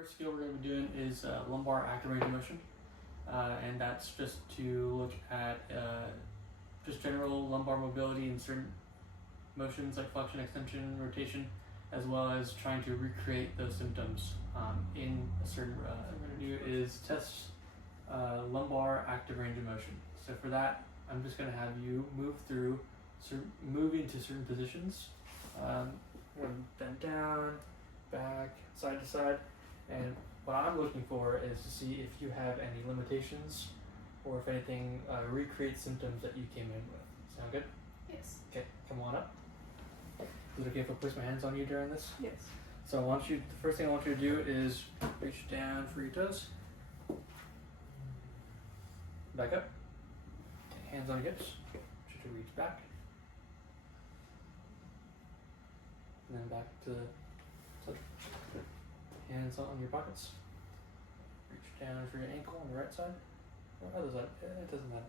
First skill we're going to be doing is lumbar active range of motion, and that's just to look at just general lumbar mobility in certain motions like flexion, extension, rotation, as well as trying to recreate those symptoms in a certain. What we're going to do is test lumbar active range of motion. So for that, I'm just going to have you move into certain positions. Bend down, back, side to side. And what I'm looking for is to see if you have any limitations or if anything recreates symptoms that you came in with. Sound good? Yes. Okay, come on up. Is it okay if I place my hands on you during this? Yes. So the first thing I want you to do is reach down for your toes. Back up. Okay, hands on your hips. Try to reach back. And then back to the center. Hands on your pockets. Reach down for your ankle on the right side. Or other side. It doesn't matter.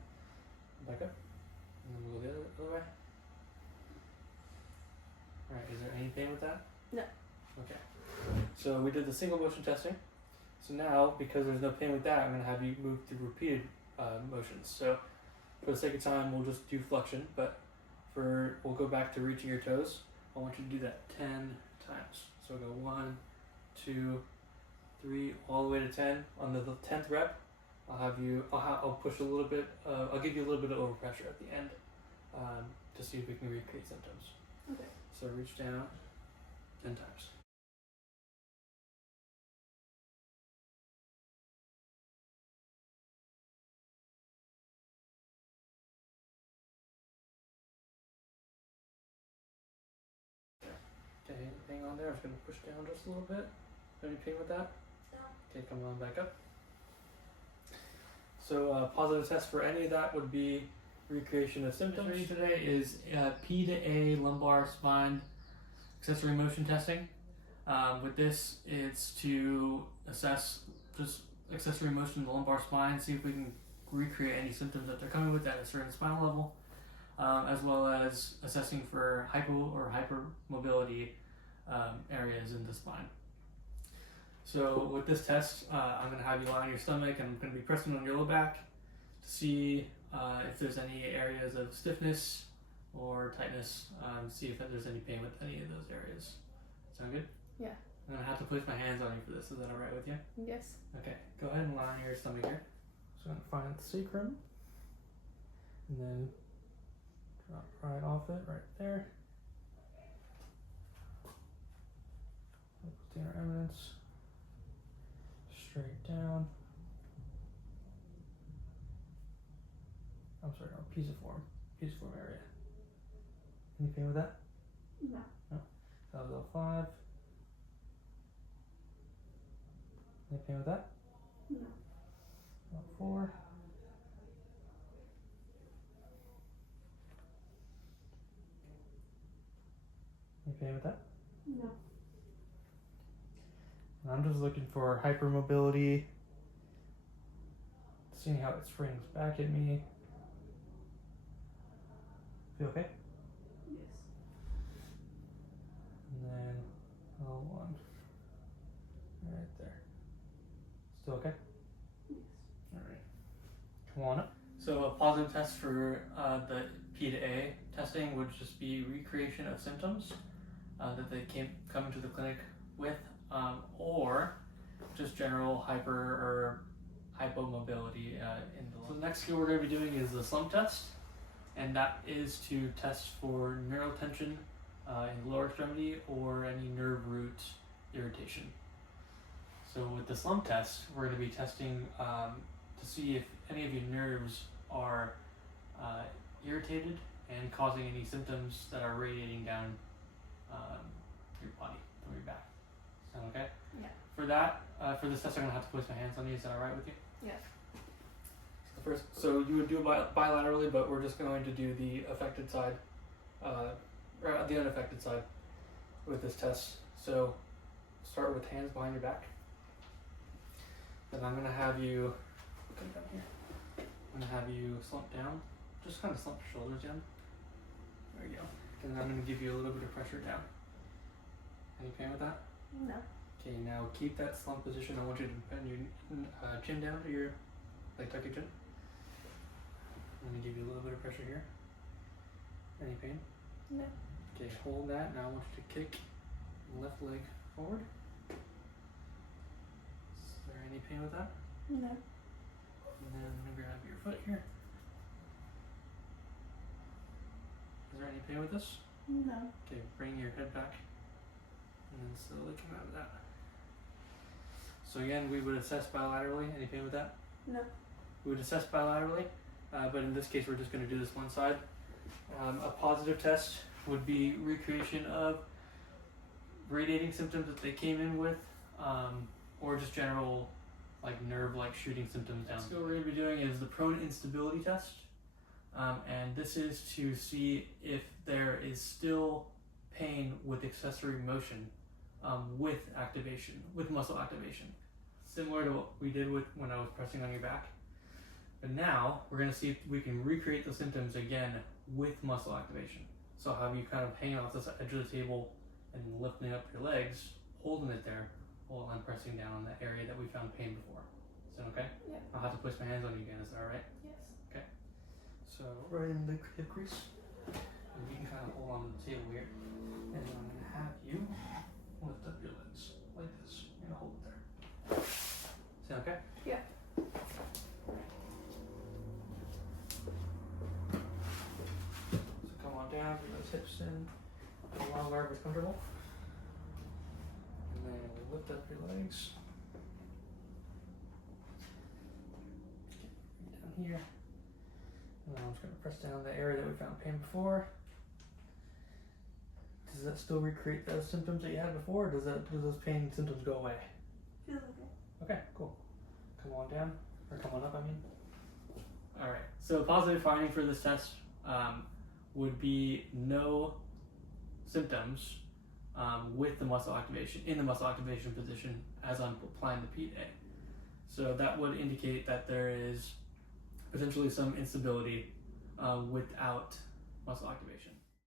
Back up. And then we'll go the other way. Alright, is there any pain with that? No. Okay. So we did the single motion testing. So now, because there's no pain with that, I'm going to have you move through repeated motions. So for the sake of time, we'll just do flexion, but we'll go back to reaching your toes. I want you to do that 10 times. So go 1, 2, 3, all the way to 10. On the 10th rep, I'll push a little bit. I'll give you a little bit of overpressure at the end to see if we can recreate symptoms. Okay. So reach down 10 times. Okay, hang on there. I'm just going to push down just a little bit. Any pain with that? No. Okay, come on back up. So positive test for any of that would be recreation of symptoms. Today is P to A lumbar spine accessory motion testing. With this, it's to assess just accessory motion in the lumbar spine, see if we can recreate any symptoms that they're coming with at a certain spinal level, as well as assessing for hypo or hypermobility areas in the spine. So with this test, I'm going to have you lie on your stomach and I'm going to be pressing on your low back to see if there's any areas of stiffness or tightness, see if there's any pain with any of those areas. Sound good? Yeah. I'm going to have to place my hands on you for this. Is that alright with you? Yes. Okay, go ahead and lie on your stomach here. So I'm going to find the sacrum and then drop right off it right there. Posterior eminence. Straight down. I'm sorry, no, pisiform area. Any pain with that? No. No. That was L5. Any pain with that? No. L4. Any pain with that? No. And I'm just looking for hypermobility, seeing how it springs back at me. Feel okay? Yes. And then L1. Right there. Still okay? Yes. Alright. Come on up. So a positive test for the P to A testing would just be recreation of symptoms that they come into the clinic with, or just general hyper or hypomobility in the. So the next skill we're going to be doing is the slump test, and that is to test for neural tension in the lower extremity or any nerve root irritation. So with the slump test, we're going to be testing to see if any of your nerves are irritated and causing any symptoms that are radiating down your body from your back. Sound okay? Yeah. For that, for this test, I'm gonna have to place my hands on you. Is that alright with you? Yes. So you would do it bilaterally, but we're just going to do the affected side, or the unaffected side, with this test. So start with hands behind your back. Then I'm gonna have you come down here. I'm gonna have you slump down. Just kind of slump your shoulders down. There you go. And I'm gonna give you a little bit of pressure down. Any pain with that? No. Okay, now keep that slump position. I want you to bend your chin down to your, tuck your chin. Let me give you a little bit of pressure here. Any pain? No. Okay, hold that. Now I want you to kick left leg forward. Is there any pain with that? No. And then I'm going to grab your foot here. Is there any pain with this? No. Okay, bring your head back. And then slowly come out of that. So again, we would assess bilaterally. Any pain with that? No. We would assess bilaterally, but in this case we're just going to do this one side. A positive test would be recreation of radiating symptoms that they came in with, or just general nerve-like shooting symptoms down. So what we're going to be doing is the prone instability test, and this is to see if there is still pain with accessory motion with activation, with muscle activation. Similar to what we did with when I was pressing on your back. But now we're going to see if we can recreate the symptoms again with muscle activation. So have you kind of hanging off this edge of the table and lifting up your legs, holding it there, while I'm pressing down on that area that we found pain before. Is that okay? Yeah. I'll have to place my hands on you again. Is that alright? Yes. Okay. So right in the hip crease. And you can kind of hold on to the table here. And then I'm going to have you lift up your legs like this. You're going to hold it there. Is that okay? Yeah. So come on down, bring those hips in. Go along wherever's comfortable. And then lift up your legs. Okay, down here. And then I'm just going to press down the area that we found pain before. Does that still recreate those symptoms that you had before, or do those pain symptoms go away? Feels okay. Okay, cool. Come on down, or come on up, I mean. Alright, so positive finding for this test would be no symptoms with the muscle activation, in the muscle activation position as I'm applying the PA. So that would indicate that there is potentially some instability without muscle activation.